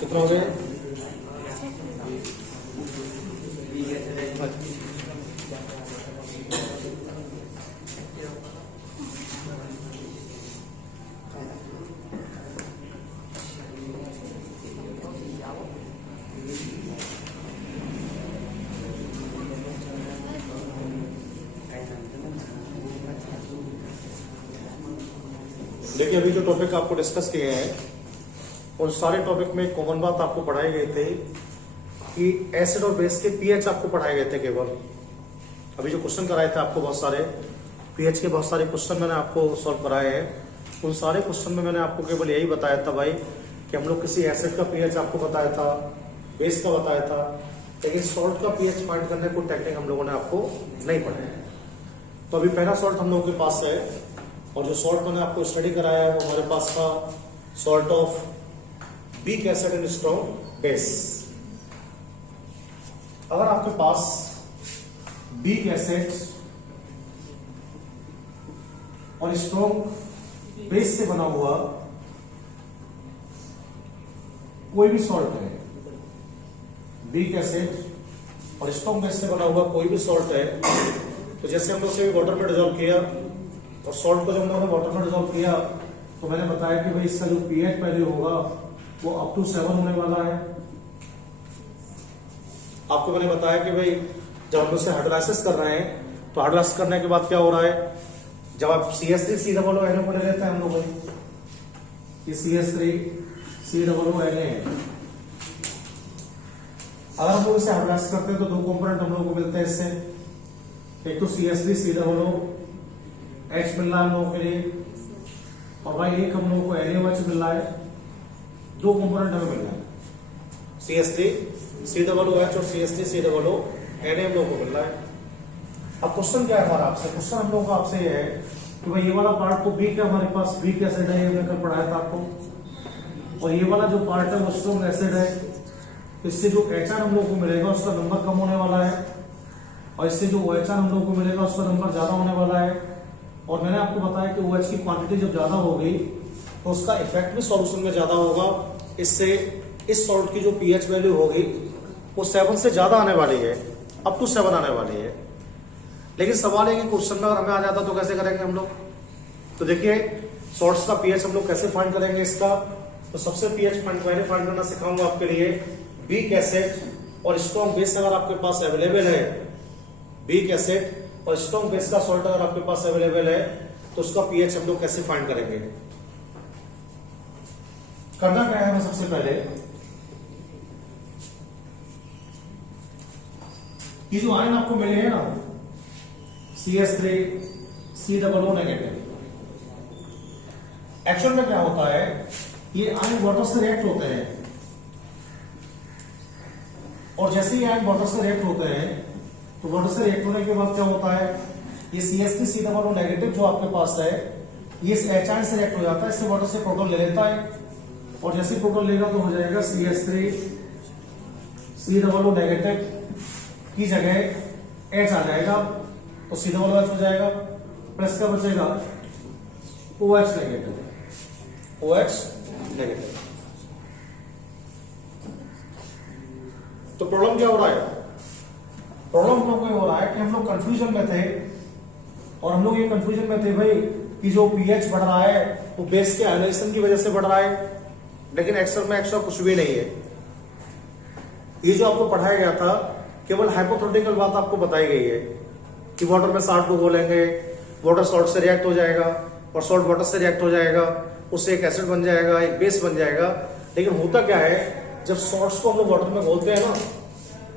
कितना हो गया? देखिए, अभी जो टॉपिक आपको डिस्कस किए हैं उन सारे टॉपिक में कॉमन बात आपको पढ़ाई गई थी कि एसिड और बेस के पीएच आपको पढ़ाए गए थे केवल। अभी जो क्वेश्चन कराए थे आपको बहुत सारे पीएच के बहुत सारे क्वेश्चन मैंने आपको सॉल्व कराए हैं। उन सारे क्वेश्चन में मैंने आपको केवल यही बताया था भाई कि हम लोग किसी एसिड का पीएच आपको बताया था, बेस का बताया था, लेकिन सॉल्ट का पीएच फाइंड करने को टेक्निक हम लोगों ने आपको नहीं पढ़ाया। तो अभी पहला सॉल्ट हम लोगों के पास है और जो सॉल्ट मैंने आपको स्टडी कराया है वो हमारे पास था salt of weak acid and strong base. अगर आपके पास वीक एसिड और स्ट्रॉन्ग बेस से बना हुआ कोई भी सॉल्ट है, वीक एसिड और स्ट्रॉन्ग बेस से बना हुआ कोई भी सॉल्ट है, तो जैसे हम लोग से वाटर में डिजोल्व किया और सॉल्ट को जब हम लोगों ने वाटर में डिजोल्व किया तो मैंने बताया कि भाई इसका जो पीएच वैल्यू होगा वो अप टू 7 होने वाला है। आपको मैंने बताया कि भाई जब हम उसे हाइड्रोलाइसिस कर रहे हैं तो हाइड्रोलाइसिस करने के बाद क्या हो रहा है, जब आप CH3COO को ले लेते हैं हम लोग ये CH3COO है। अगर हम लोग इसे हाइड्रोलाइसिस करते हैं तो दो कंपोनेंट हम लोग को मिलते हैं इससे, एक तो CH3COO H मिल रहा है हम लोगों के लिए और भाई एक हम लोगों को NaOH मिल रहा है। दो कंपोनेंट हमें मिल रहा है, CH3COOH और CH3COO Na हम लोगों को मिल रहा है। अब क्वेश्चन क्या है हमारा आपसे, क्वेश्चन हम लोगों का आपसे ये है कि भाई ये वाला पार्ट तो वीक है, हमारे पास वीक एसिड है, ये मैंने कल पढ़ाया था आपको, और ये वाला जो पार्ट है वो स्ट्रॉन्ग एसिड है। इससे जो HR हम लोगों को मिलेगा उसका नंबर कम होने वाला है और इससे जो OH हम लोगों को मिलेगा उसका नंबर ज्यादा होने वाला है। और मैंने आपको बताया कि OH की क्वांटिटी जब ज्यादा होगी तो उसका इफेक्ट भी सॉल्यूशन में ज्यादा होगा। इससे इस सॉल्ट की जो पीएच वैल्यू होगी वो 7 से ज्यादा आने वाली है, अप टू 7 आने वाली है। लेकिन सवाल है कि क्वेश्चन में अगर हमें आ जाता तो कैसे करेंगे हम लोग। तो देखिए सॉल्ट्स का पीएच हम लोग कैसे फाइंड करेंगे इसका, तो सबसे पीएच पहले फाइंड करना सिखाऊंगा आपके लिए। वीक एसिड और स्ट्रॉन्ग बेस अगर आपके पास अवेलेबल है, वीक एसिड और स्ट्रॉन्ग बेस का सॉल्ट अगर आपके पास अवेलेबल है तो उसका पीएच हम लोग कैसे फाइंड करेंगे। करना क्या है हमें सबसे पहले, ये जो आयन आपको मिले हैं ना CH3COO नेगेटिव, एक्चुअल में क्या होता है, ये आयन वाटर से रिएक्ट होते हैं और जैसे ही आयन वाटर से रिएक्ट होते हैं तो वाटर से रिएक्ट होने के बाद क्या होता है, ये CH3COO नेगेटिव जो आपके पास है ये इस H आयन से रिएक्ट हो जाता है, इससे वाटर से प्रोटॉन ले लेता है और जैसे प्रोटॉन लेगा तो हो जाएगा CH3COO नेगेटिव की जगह H आ जाएगा तो COOH हो जाएगा, प्लस क्या बचेगा OH नेगेटिव। तो प्रॉब्लम क्या हो रहा है, प्रॉब्लम हम लोग को हो रहा है कि हम लोग कंफ्यूजन में थे और हम लोग ये कंफ्यूजन में थे भाई कि जो पीएच बढ़ रहा है वो बेस के आयनाइजेशन की वजह से बढ़ रहा है, लेकिन एक्चुअल में एक्स्ट्रा कुछ भी नहीं है। ये जो आपको पढ़ाया गया था केवल हाइपोथेटिकल बात आपको बताई गई है कि वाटर में साल्ट को घोलेंगे, वाटर सॉल्ट से रिएक्ट हो जाएगा और सॉल्ट वाटर से रिएक्ट हो जाएगा, उससे एक एसिड बन जाएगा, एक बेस बन जाएगा। लेकिन होता क्या है, जब सॉल्ट्स को हम लोग वाटर में घोलते हैं ना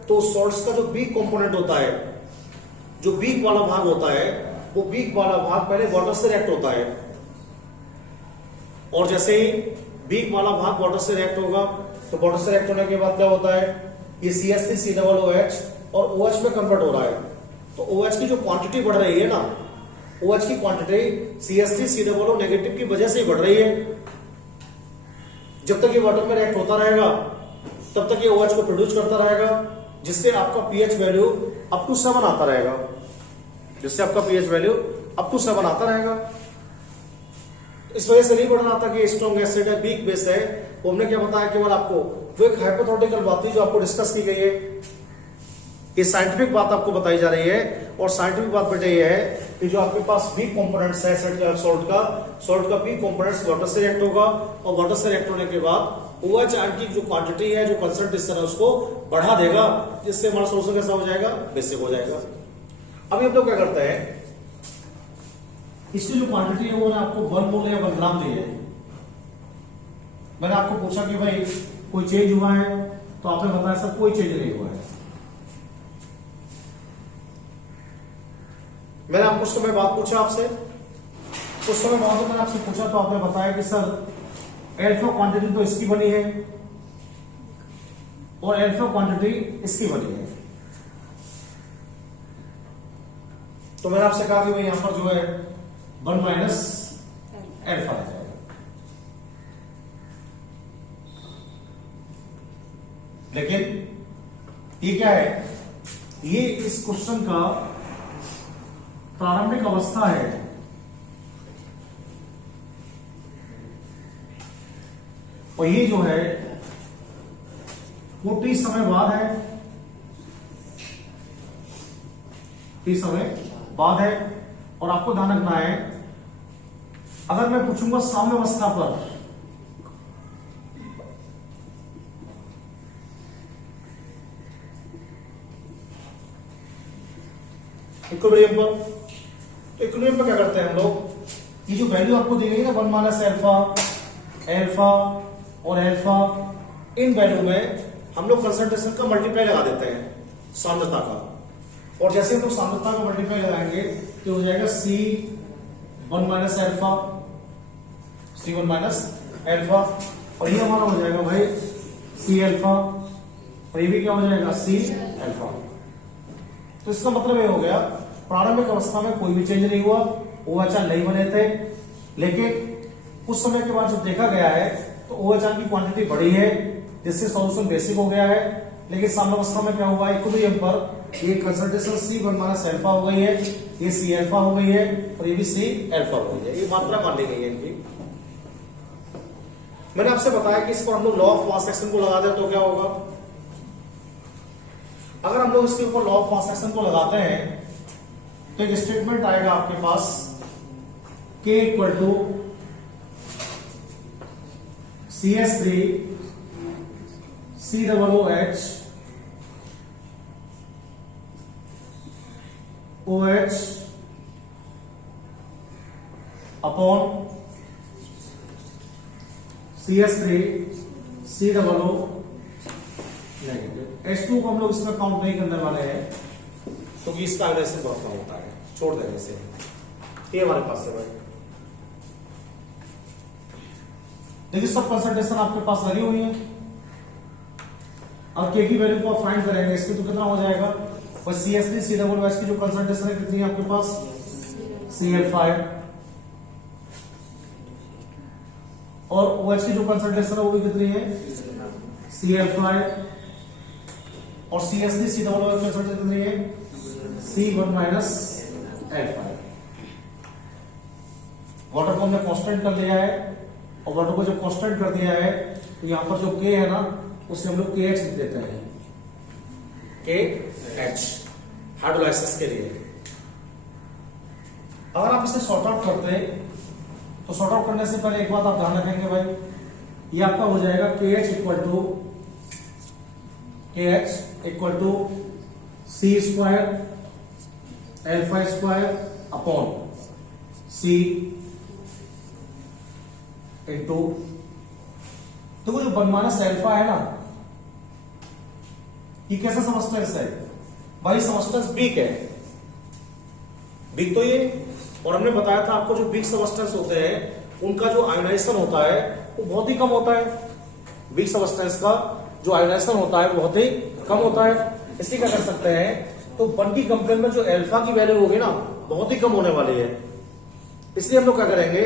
तो सॉल्ट्स का जो वीक कंपोनेंट होता है, जो वीक वाला भाग होता है, वो वीक वाला भाग पहले वाटर से रिएक्ट होता है और जैसे ही वीक वाला भाग वाटर से रिएक्ट होगा तो वाटर से रिएक्ट होने के बाद क्या होता है, ये CH3COOH और OH में कन्वर्ट हो रहा है। तो OH की जो क्वांटिटी बढ़ रही है ना, OH की क्वांटिटी CH3COO नेगेटिव की वजह से ही बढ़ रही है। जब तक ये वाटर में रिएक्ट होता रहेगा तब तक ये OH को प्रोड्यूस करता रहेगा, जिससे आपका पीएच वैल्यू अप टू 7 आता रहेगा, जिससे आपका पीएच वैल्यू अप टू 7 आता रहेगा। इस वजह से नहीं बढ़ रहा था कि स्ट्रॉन्ग एसिड है, वीक बेस है, वो हमने क्या बताया केवल आपको, वो एक हाइपोथेटिकल बात थी जो आपको डिस्कस की गई है। ये साइंटिफिक बात आपको बताई जा रही है, और साइंटिफिक बात बेटा ये है कि जो आपके पास वीक कंपोनेंट्स है सॉल्ट का वीक कंपोनेंट्स वाटर से रिएक्ट होगा, और वाटर से रिएक्ट होने के बाद OH आयन की जो क्वांटिटी है, जो कंसंट्रेशन है, उसको बढ़ा देगा, जिससे हमारा सोल्यूशन कैसा हो जाएगा, बेसिक हो जाएगा। अभी हम लोग क्या करते हैं, इसकी जो क्वांटिटी है वो मैंने आपको 1 मोल या 1 ग्राम दी है। मैंने आपको पूछा कि भाई कोई चेंज हुआ है, तो आपने बताया सर कोई चेंज नहीं हुआ है। मैंने आपको उस समय बात पूछा आपसे, उस समय बाद मैंने आपसे पूछा तो आपने बताया कि सर अल्फा क्वांटिटी तो इसकी बनी है और अल्फा क्वांटिटी इसकी बनी है। तो मैंने आपसे कहा कि भाई यहां पर जो है 1 माइनस अल्फा आ जाएगा। लेकिन ये क्या है, ये इस क्वेश्चन का प्रारंभिक अवस्था है, और ये जो है वो टी समय बाद है, टी समय बाद है। और आपको ध्यान रखना है, अगर मैं पूछूंगा साम्य अवस्था पर, इक्विलिब्रियम पर, तो इक्विलिब्रियम पर क्या करते हैं हम लोग, ये जो वैल्यू आपको दी गई ना 1 माइनस अल्फा, अल्फा और अल्फा, इन वैल्यू में हम लोग कंसंट्रेशन का मल्टीप्लाई लगा देते हैं, सांद्रता का। और जैसे हम लोग सांद्रता का मल्टीप्लाई लगाएंगे तो हो जाएगा C1 minus alpha, C1 minus alpha, और ये हमारा हो जाएगा भाई C अल्फा, और ये भी क्या हो जाएगा C अल्फा। तो इसका मतलब ये हो गया, प्रारंभिक अवस्था में कोई भी चेंज नहीं हुआ, OH आयन नहीं बने थे, लेकिन कुछ समय के बाद जब देखा गया है तो OH आयन की क्वांटिटी बढ़ी है, जिससे सॉल्यूशन बेसिक हो गया है। लेकिन साम्यावस्था में क्या हुआ, इक्विलिब्रियम पर ये कंसंट्रेशन C1 माइनस अल्फा हो गई है, ये C अल्फा हो गई है, और ये भी C अल्फा हो गई है। ये मात्रा मान ली गई है इनकी। मैंने आपसे बताया कि इस पर हम लोग लॉ ऑफ मास एक्शन को लगा दें तो क्या होगा। अगर हम लोग इसके ऊपर लॉ ऑफ मास एक्शन को लगाते हैं तो एक स्टेटमेंट आएगा आपके पास, K equal to CS3 COOH OH upon CS3 COO negative. H2 को हम लोग इसमें काउंट नहीं करने वाले हैं, क्योंकि तो इसका आयोडाइजेशन बहुत कम होता है, छोड़ देने से। ये हमारे पास है भाई। देखिए सब कंसंट्रेशन आपके पास लगी हुई है। अब K की वैल्यू को आप फाइंड करेंगे, इसकी तो कितना हो जाएगा, और CS3 COOH की जो कंसंट्रेशन है कितनी है आपके पास, C अल्फा है, और OH की जो कंसंट्रेशन है वो भी कितनी है, C अल्फा है, और CS3 COOH की कंसंट्रेशन कितनी है, C1 माइनस अल्फा है। वाटर को हमने कांस्टेंट कर लिया है, और वाटर को जब कांस्टेंट कर दिया है तो यहां पर जो K है ना, उसे हम लोग KH लिख देते हैं, KH हाइड्रोलाइसिस के लिए। अगर आप इसे सॉर्ट आउट करते हैं तो सॉर्ट आउट करने से पहले एक बात आप ध्यान रखेंगे भाई, ये आपका हो जाएगा KH equal to C square alpha square upon C into, तो वो जो 1 माइनस अल्फा है ना, ये कैसा सबस्टेंस है भाई, सबस्टेंस वीक है, वीक तो ये। और हमने बताया था आपको जो वीक सबस्टेंस होते हैं उनका जो आयोनाइजेशन होता है वो बहुत ही कम होता है। वीक सबस्टेंस का जो आयोनाइजेशन होता है बहुत ही कम होता है। इसलिए क्या कर सकते हैं, तो 1 की कंपेयर में जो अल्फा की वैल्यू होगी ना बहुत ही कम होने वाली है। इसलिए हम लोग क्या करेंगे,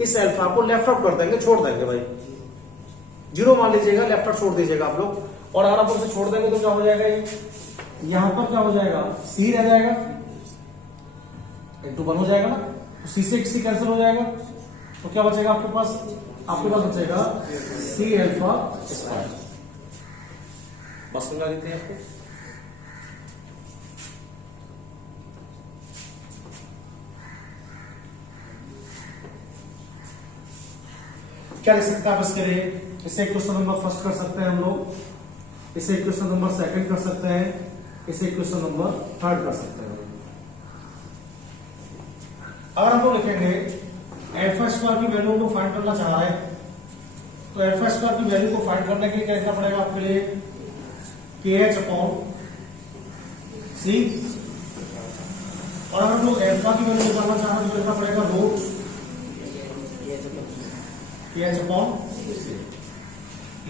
इस अल्फा को लेफ्ट आउट कर देंगे, छोड़ देंगे भाई, 0 मान लीजिएगा, लेफ्ट आउट छोड़ दीजिएगा आप लोग। और अगर आप उसे छोड़ देंगे तो क्या हो जाएगा, यहां पर क्या हो जाएगा, C रह जाएगा, इंटू 1 हो जाएगा ना, तो C से C कैंसिल हो जाएगा, तो क्या बचेगा आपके पास आपके पास बचेगा सी अल्फा स्क्वायर। बस समझा देते हैं आपको। क्या लिख सकते हैं आप इसके लिए? इसे क्वेश्चन नंबर फर्स्ट कर सकते हैं हम लोग, इसे क्वेश्चन नंबर सेकंड कर सकते हैं, इसे क्वेश्चन नंबर थर्ड कर सकते हैं। अगर हम लोग लिखेंगे अल्फा स्क्वायर की वैल्यू को फाइंड करना चाह रहे हैं, तो अल्फा स्क्वायर की वैल्यू को फाइंड करने के लिए क्या लिखना पड़ेगा आपके लिए? KH अपॉन सी। और हम लोग अल्फा की वैल्यू निकालना चाह रहे हैं तो लिखना पड़ेगा रूट KH अपॉन सी।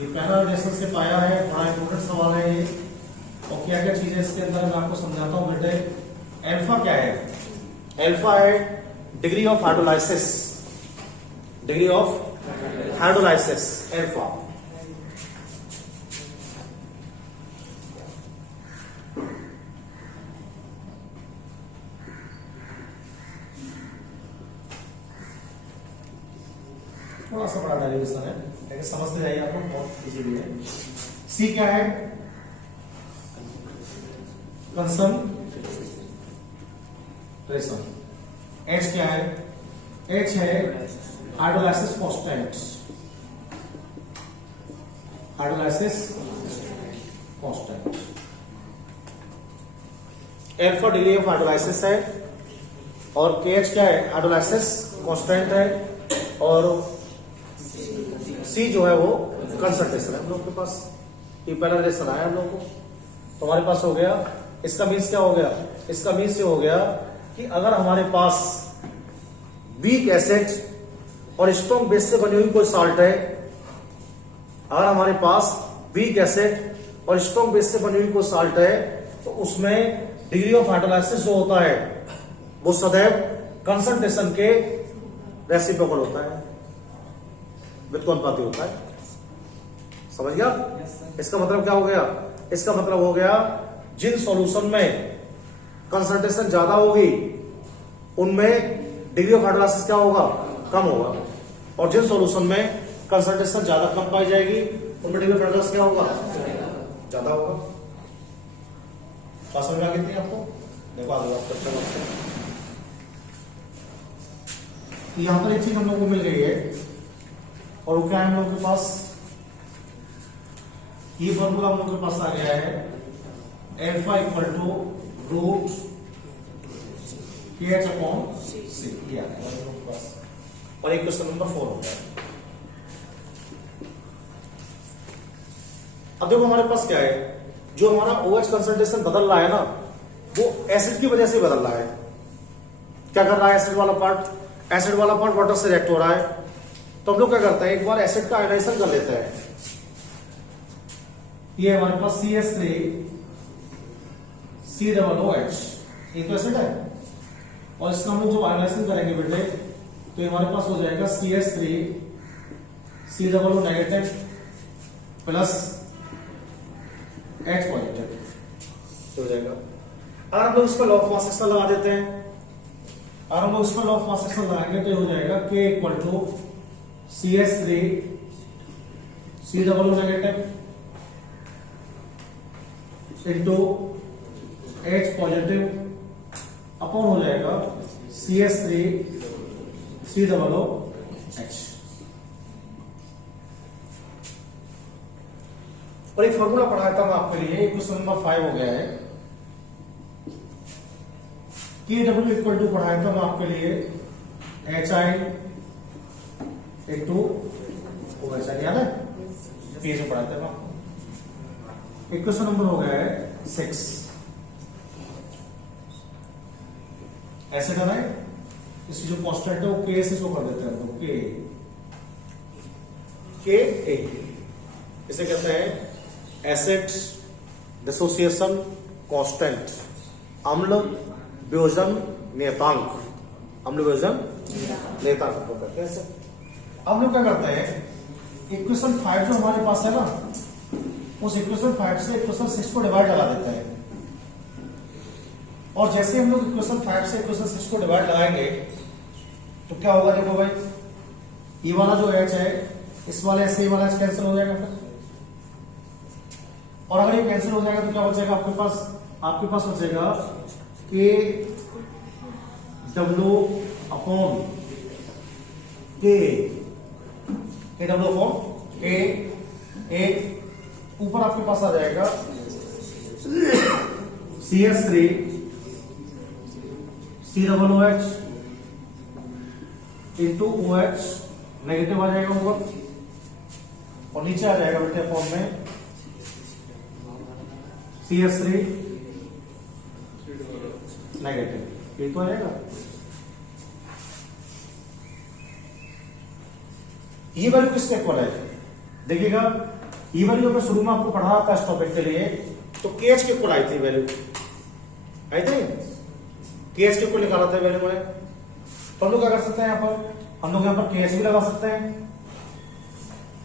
ये पहला लेसन से पाया है, बड़ा इंपॉर्टेंट सवाल है ये। और क्या क्या चीजें इसके अंदर मैं आपको समझाता हूं बेटे। अल्फा क्या है? अल्फा है degree of hydrolysis, degree of hydrolysis alpha. थोड़ा सा बड़ा डेरिवेशन है लेकिन समझते जाइए आप लोग, बहुत इजीली है। सी क्या है? कंसंट्रेशन। एच क्या है? एच है hydrolysis constant, hydrolysis constant. Alpha degree of hydrolysis है और KH क्या है? हाइड्रोलाइसिस कांस्टेंट है। और सी जो है वो कंसंट्रेशन है हम लोग के पास। ये पहला रिलेशन आया हम लोग को, तो हमारे पास हो गया। इसका मीन्स क्या हो गया? इसका मीन्स ये हो गया कि अगर हमारे पास वीक एसिड और स्ट्रॉन्ग बेस से बनी हुई कोई साल्ट है, अगर हमारे पास वीक एसिड और स्ट्रॉन्ग बेस से बनी हुई कोई साल्ट है, तो उसमें डिग्री ऑफ हाइड्रोलाइसिस जो होता है वो सदैव कंसंट्रेशन के रेसिप्रोकल होता है, व्युत्क्रमानुपाती होता है। समझ गया? इसका मतलब क्या हो गया? इसका मतलब हो गया जिन सॉल्यूशन में कंसंट्रेशन ज्यादा होगी उनमें डिग्री ऑफ हाइड्रोलाइसिस क्या होगा? कम होगा। और जिन सॉल्यूशन में कंसंट्रेशन ज्यादा कम पाई जाएगी उनमें डिग्री ऑफ हाइड्रोलाइसिस क्या होगा? ज्यादा होगा। बात समझ आ गई थी आपको? देखो आगे बात करते हैं। यहां पर एक चीज हम लोग को मिल गई है और वो क्या है हम लोग के पास? ये फॉर्मूला हम लोग के पास आ गया है, alpha equal to root KH upon C. ये आ गया हम लोग के पास। और एक क्वेश्चन नंबर 4 हो गया। अब देखो हमारे पास क्या है, जो हमारा OH कंसंट्रेशन बदल रहा है ना, वो एसिड की वजह से बदल रहा है। क्या कर रहा है एसिड वाला पार्ट? एसिड वाला पार्ट वाटर से रिएक्ट हो रहा है। तो हम लोग क्या करते हैं, एक बार एसिड का आयोनाइजेशन कर लेते हैं। ये हमारे पास CH3 COOH, ये तो एसिड है। और इसका हम लोग जो आयोनाइजेशन करेंगे बेटे, तो हमारे पास हो जाएगा CH3 COO negative plus H positive हो जाएगा। अगर हम लोग इस पर लॉ ऑफ मास एक्शन लगा देते हैं, अगर हम लोग इस पर लॉ ऑफ मास एक्शन लगाएंगे तो हो जाएगा K equal to CH3 COO negative into H positive upon हो जाएगा CH3 COOH। और एक फॉर्मूला पढ़ाया था मैं आपके लिए, क्वेश्चन नंबर 5 हो गया है। KW इक्वल टू पढ़ाया था मैं आपके लिए HI इंटू OH, याद है? ये जो पढ़ाया था मैं आपको। एक क्वेश्चन नंबर हो गया है 6। ऐसे करना है, इसकी जो कांस्टेंट है वो K से शो कर देते हैं हम लोग, K इसे कहते हैं एसिड डिसोसिएशन कांस्टेंट, अम्ल वियोजन नियतांक, अम्ल वियोजन नियतांक को कहते हैं ऐसे। हम लोग क्या करते हैं, इक्वेशन 5 जो हमारे पास है ना, उस इक्वेशन 5 से इक्वेशन 6 को डिवाइड लगा देते हैं। और जैसे हम लोग इक्वेशन 5 से इक्वेशन 6 को डिवाइड लगाएंगे तो क्या होगा, देखो भाई, ये वाला जो H है इस वाले से वाला कैंसिल हो जाएगा फिर, और अगर ये कैंसिल हो जाएगा तो क्या बचेगा आपके पास बचेगा K W upon K W upon K, एक ऊपर आपके पास आ जाएगा CS3 COOH into OH, negative आ जाएगा ऊपर, और नीचे आ जाएगा बेटे फॉर्म में CS3 नेगेटिव, ये तो आएगा। ये वैल्यू किसके इक्वल है देखिएगा, ये वैल्यू मैं शुरू में आपको पढ़ा था इस टॉपिक के लिए, तो KH के इक्वल आई थी वैल्यू, आई थी KH के इक्वल निकाला था वैल्यू में। तो हम लोग क्या कर सकते हैं, यहाँ पर हम लोग यहाँ पर KH भी लगा सकते हैं,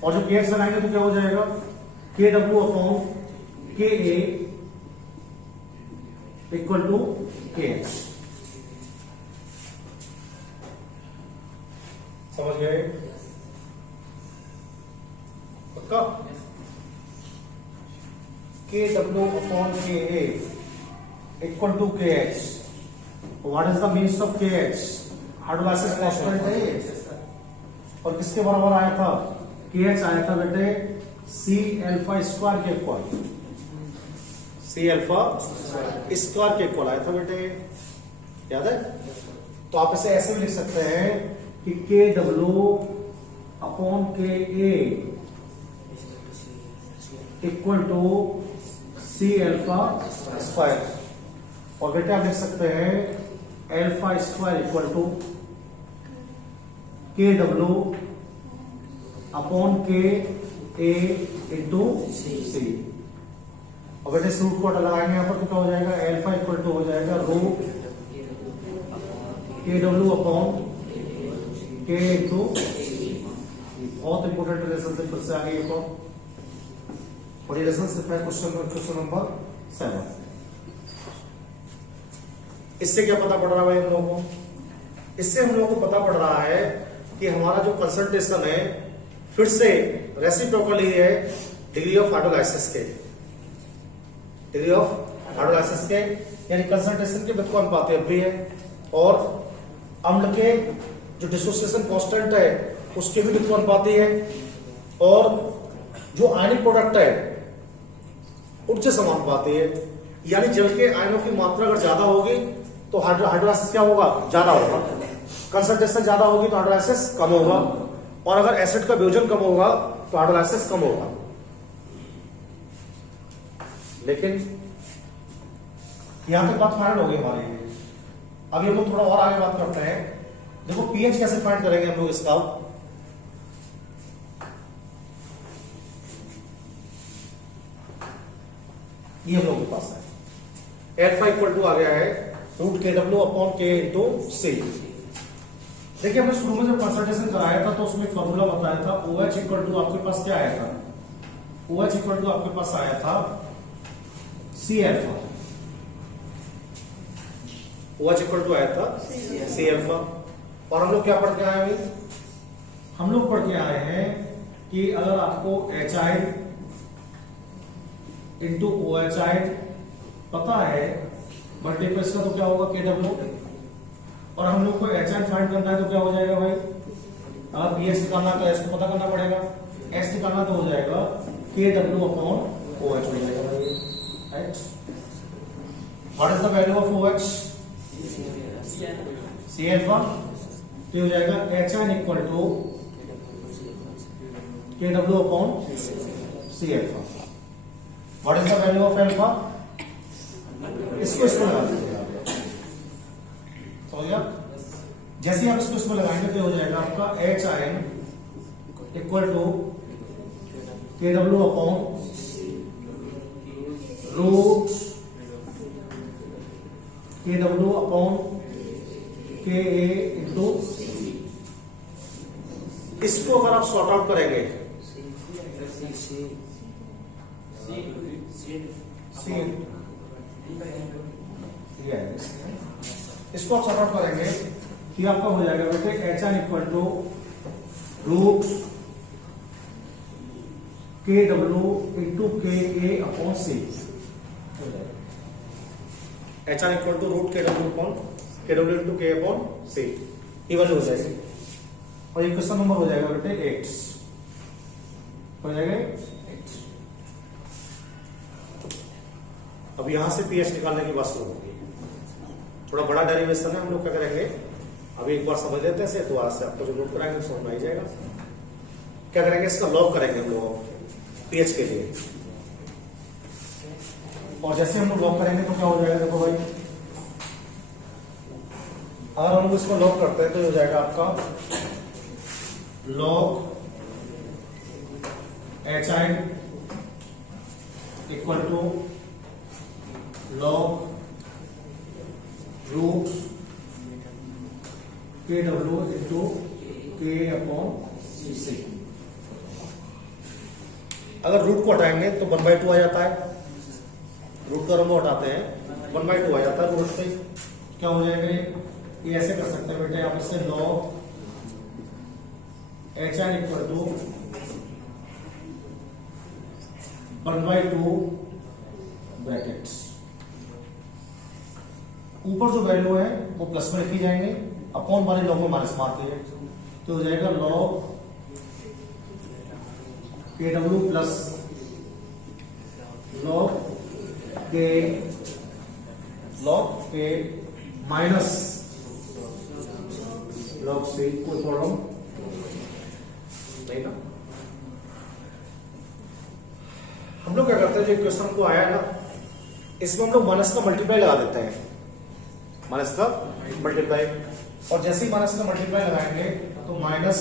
और जब KH लगाएंगे तो क्या हो जाएगा KW upon KA equal to KH। समझ गए पक्का? KW upon KA equal to KH। What is the means of KH? Hydrolysis constant है ये, और किसके बराबर आया था? KH आया था बेटे C अल्फा स्क्वायर के इक्वल, C अल्फा स्क्वायर के इक्वल आया था बेटे, याद है? तो आप इसे ऐसे भी लिख सकते हैं कि KW upon KA equal to C alpha square, और बेटे आप लिख सकते हैं alpha square equal to KW upon KA into C। और बेटे रूट को लगाएंगे यहाँ पर तो क्या हो जाएगा, अल्फा इक्वल टू हो जाएगा root KW upon K into, बहुत इंपोर्टेंट रिलेशनशिप फिर से आ गई, और ये रिलेशनशिप है क्वेश्चन नंबर 7। इससे क्या पता पड़ रहा है भाई हम लोगों को? इससे हम लोगों को पता पड़ रहा है कि हमारा जो कंसंट्रेशन है फिर से रेसिप्रोकली है डिग्री ऑफ हाइड्रोलाइसिस के, डिग्री ऑफ हाइड्रोलाइसिस के, यानी कंसंट्रेशन के व्युत्क्रमानुपाती भी है, और अम्ल के जो डिसोसिएशन कांस्टेंट है उसके भी व्युत्क्रमानुपाती है, और जो आयनिक प्रोडक्ट है उनसे समानुपाती है। यानी जल के आयनों की मात्रा अगर ज्यादा होगी तो हाइड्रोलाइसिस क्या होगा, ज्यादा होगा, कंसंट्रेशन ज्यादा होगी तो हाइड्रोलाइसिस कम होगा, और अगर एसिड का वियोजन कम होगा तो हाइड्रोलाइसिस कम होगा। लेकिन यहां तक बात फाइनल हो गई हमारी। अभी हम लोग थोड़ा और आगे बात करते हैं। देखो पीएच कैसे फाइंड करेंगे हम लोग इसका, ये हम लोग के पास है अल्फा इक्वल टू आ गया है root KW upon K into C। देखिए हमने शुरू में जब कंसंट्रेशन कराया था तो उसमें फॉर्मूला बताया था OH इक्वल टू आपके पास क्या आया था, OH इक्वल टू आपके पास आया था C alpha, OH equal to आया था C अल्फा। और हम लोग क्या पढ़ के आए अभी, हम लोग पढ़ के आए हैं कि अगर आपको HI इंटू OHI पता है मल्टीपल इसका तो क्या होगा KW, और हम लोग को HI फाइंड करना है तो क्या हो जाएगा भाई, अगर पीएच निकालना तो एस को पता करना पड़ेगा, एस निकालना तो हो जाएगा KW अपॉन OH हो जाएगा भाई, right. What is the value of OH? C alpha, तो हो जाएगा HI equal to KW upon C alpha. What is the value of alpha? इसको इसमें लगा दीजिएगा, समझ गया? जैसे ही आप इसको इसमें लगाएंगे तो हो जाएगा आपका HI equal to KW upon root KW upon KA into. इसको अगर आप सॉर्ट आउट करेंगे इसको आप सॉर्ट आउट करेंगे कि आपका हो जाएगा बेटे HI equal to root K W into K A upon C, H R equal to root K W upon K W into K upon C, ये वाली हो जाएगी। और ये क्वेश्चन नंबर हो जाएगा बेटे 8, हो जाएगा 8। अब यहां से पीएच निकालने की बात शुरू होगी। थोड़ा बड़ा डेरिवेशन है, हम लोग क्या करेंगे अभी एक बार समझ लेते हैं, तो आज से आपको जो नोट कराएंगे समझ में आ जाएगा। क्या करेंगे, इसका लॉग करेंगे हम लोग पीएच के लिए। और जैसे हम लोग लॉग करेंगे तो क्या हो जाएगा, देखो भाई अगर हम लोग इसको लॉग करते हैं तो हो जाएगा आपका log H I equal to log root K W into K upon C. अगर रूट को हटाएंगे तो 1/2 आ जाता है, रूट का हम हटाते हैं 1/2 आ जाता है रूट से। क्या हो जाएगा, ये ऐसे कर सकते हैं बेटे आप इससे log H I equal to 1/2 brackets, ऊपर जो वैल्यू है वो प्लस में लिखी जाएंगे, अपॉन वाले लॉग में माइनस मार दिए, तो हो जाएगा log K W plus log के माइनस लॉग से। कोई प्रॉब्लम नहीं ना। हम लोग क्या करते हैं, जो क्वेश्चन को आया है ना, इसमें हम लोग माइनस का मल्टीप्लाई लगा देते हैं, माइनस का मल्टीप्लाई। और जैसे ही माइनस का मल्टीप्लाई लगाएंगे तो minus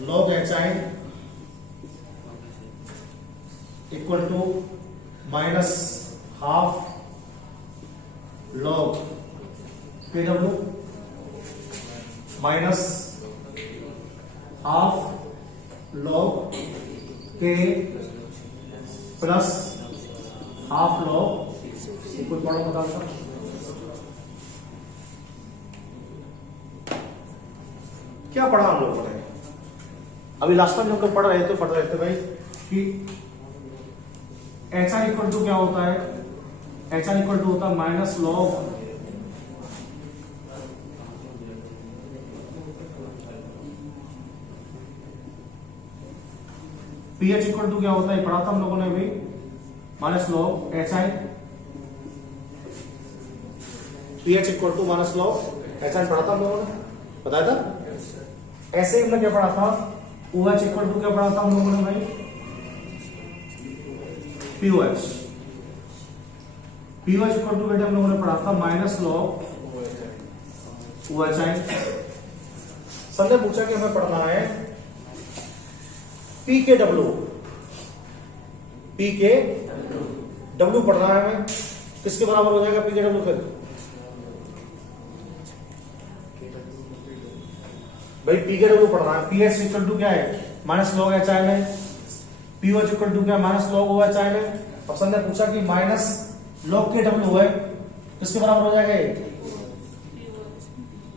log H I equal to minus half log K W minus half log K plus half log. कोई प्रॉब्लम बता दो। क्या पढ़ा हम लोगों ने अभी लास्ट टाइम लोग पढ़ रहे थे भाई कि एच आई इक्वल टू क्या होता है, एच आई इक्वल टू होता है minus log P H equal to क्या होता है, पढ़ा था हम लोगों ने अभी, minus log H I, P H equal to minus log H I पढ़ा था हम लोगों ने, बताया था। ऐसे ही हमने क्या पढ़ा था, ओ एच इक्वल टू क्या पढ़ा था हम लोगों ने भाई, पीओएच। पीओएच इक्वल टू बेटे हम लोगों ने पढ़ा था minus log O H I. Sir ने पूछा कि हमें पढ़ना है P K W, P K W पढ़ना है हमें, किसके बराबर हो जाएगा पी के डब्ल्यू, फिर भाई पी के डब्ल्यू पढ़ना है। पी एच इक्वल टू क्या है, माइनस लॉग एच आई में, पीओएच इक्वल टू क्या, minus log O H I में। अब सर ने पूछा कि माइनस लॉग के डब्ल्यू है, किसके बराबर हो जाएगा ये,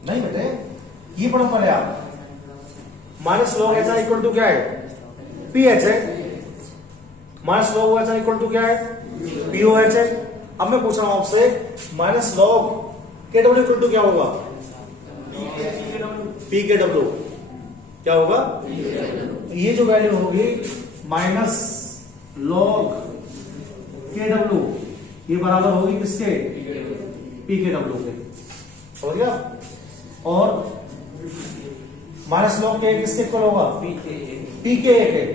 नहीं बेटे ये पढ़ो पहले आप। Minus log H I equal to क्या है, पी एच है, minus log O H I equal to क्या है, पीओएच है। अब मैं पूछ रहा हूं आपसे minus log K W equal to क्या होगा, पी के डब्ल्यू क्या होगा, ये जो वैल्यू होगी माइनस लॉग के डब्ल्यू, ये बराबर होगी किसके, पी के डब्ल्यू के, समझ गया। और माइनस लॉग के किसके इक्वल होगा, पी के ए के,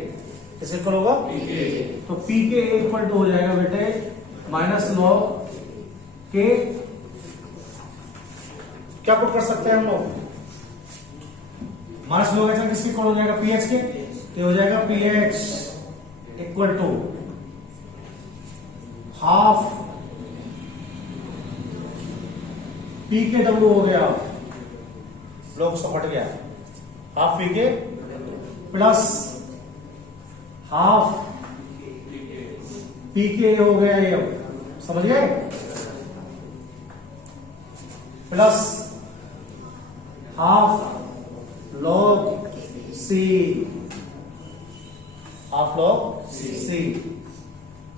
किसके इक्वल होगा, तो पी के ए इक्वल टू हो जाएगा बेटे माइनस लॉग के, क्या पुट कर सकते हैं हम लोग, माइनस लॉग एच किसके इक्वल हो जाएगा, पी एच के, तो हो जाएगा P H equal to half P K W हो गया, लॉग सब हट गया, half P K plus half P K हो गया, ये समझ गए, plus half log C half log C.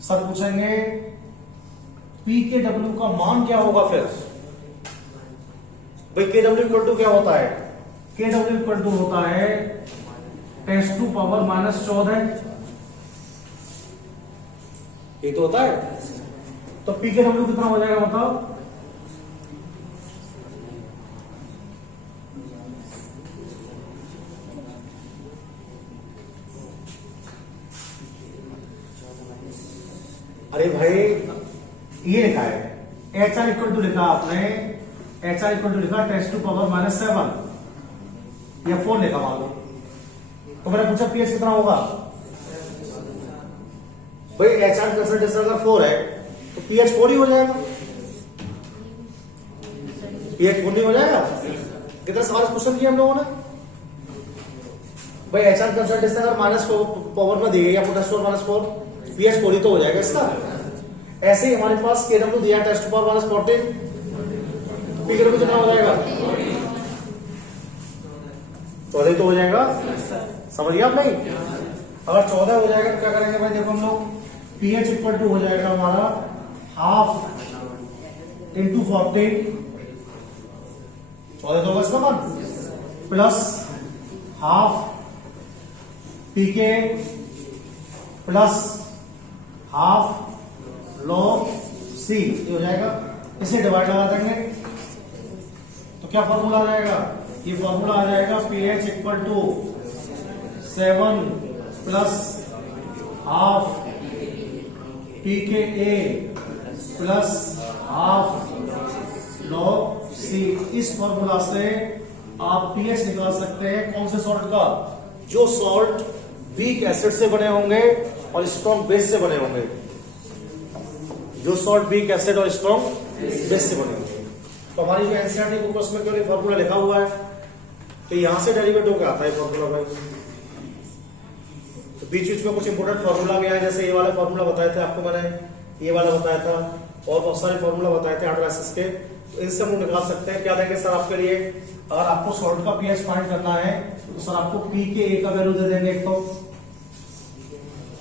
Sir पूछेंगे पी के डब्ल्यू का मान क्या होगा फिर? भाई के डब्ल्यू इक्वल टू क्या होता है? के डब्ल्यू इक्वल टू होता है 10⁻⁻14। ये तो होता है। तो पी के डब्ल्यू कितना हो जाएगा बताओ? अरे भाई ये लिखा है एच आर इक्वल टू लिखा आपने, एच आर इक्वल टू लिखा 10⁻⁻7 या 4 लिखा मान लो। तो मैंने पूछा पीएच कितना होगा? भाई एच आर कंसंट्रेशन अगर 4 है तो पीएच 4 ही हो जाएगा। पीएच 4 नहीं हो जाएगा? कितने सवाल क्वेश्चन किए हम लोगों ने? भाई एच आर कंसंट्रेशन अगर -4 पावर में दी गई या -4 पीएच 4 ही तो हो जाएगा इसका। ऐसे ही हमारे पास के डब्ल्यू दिया 10⁻14, पी के डब्ल्यू कितना हो जाएगा? 14 तो हो जाएगा। समझिए आप नहीं? अगर 14 हो जाएगा तो क्या करेंगे भाई? देखो हम लोग पीएच इक्वल टू हो जाएगा हमारा हाफ इंटू 14, 14 तो होगा इसका मान, plus half pK plus half log सी हो जाएगा। इसे डिवाइड लगा देंगे तो क्या फॉर्मूला आ जाएगा? ये फॉर्मूला आ जाएगा pH equal to 7 plus half pK plus half log C. इस फॉर्मूला से आप पीएच निकाल सकते हैं कौन से सॉल्ट का? जो सॉल्ट वीक एसिड से बने होंगे और स्ट्रॉन्ग बेस से बने होंगे। जो सॉल्ट वीक एसिड और स्ट्रॉन्ग बेस से बने होंगे। तो हमारी जो एनसीईआरटी बुक उसमें केवल फॉर्मूला लिखा हुआ है, तो यहां से डेरिवेट होकर आता है फॉर्मूला भाई। तो बीच में कुछ इंपोर्टेंट फॉर्मूला भी आया, जैसे ये वाला फॉर्मूला बताए थे आपको मैंने, ये वाला बताया था, और बहुत सारे फॉर्मूला बताए थे हाइड्रोलाइसिस के। तो इनसे हम निकाल सकते हैं। क्या देंगे सर आपके लिए? अगर आपको सॉल्ट का पीएच फाइंड करना है तो सर आपको पी के ए का वैल्यू दे देंगे एक तो,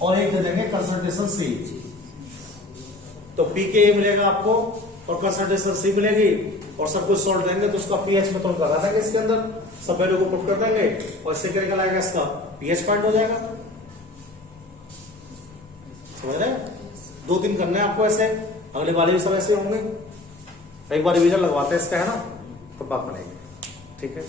और एक दे देंगे कंसंट्रेशन सी। तो पी के ए मिलेगा आपको और कंसंट्रेशन सी मिलेगी, और सब कुछ सॉल्ट देंगे तो उसका पीएच में तो हम लगा देंगे इसके अंदर, सब वैल्यू को पुट कर देंगे और इससे क्या निकल आएगा? इसका पीएच फाइंड हो जाएगा। समझ रहे हैं? 2-3 करने हैं आपको ऐसे, अगले वाले भी सब ऐसे होंगे। एक बार रिवीजन लगवाते हैं इसका, है ना, तो बात बनेगी। ठीक है।